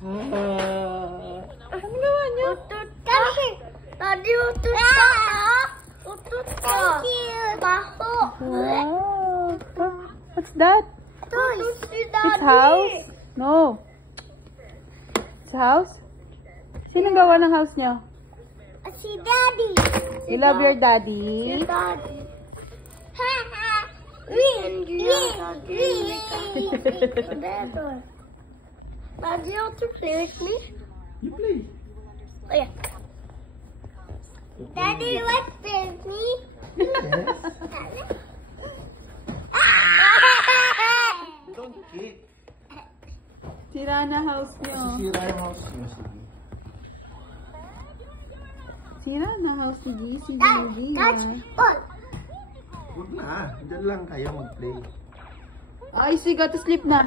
Ano gawa niyo? Utut ka. Tadi utut ka. Utut ka. Baho. Wow. What's that? Toys. It's house? No. It's house? Sinong gawa ng house niyo? Si Daddy. You love your daddy? Daddy. Daddy, you want to play with me? You play. Oh, yeah. Daddy, you want to play with me? Yes. Don't kick. Sira na house niyo. Sira yung house niyo. Sige. Sira na house ni Gigi. Catch ball. Huwag na. Diyan lang kayo mag-play. Ay, she got to sleep na.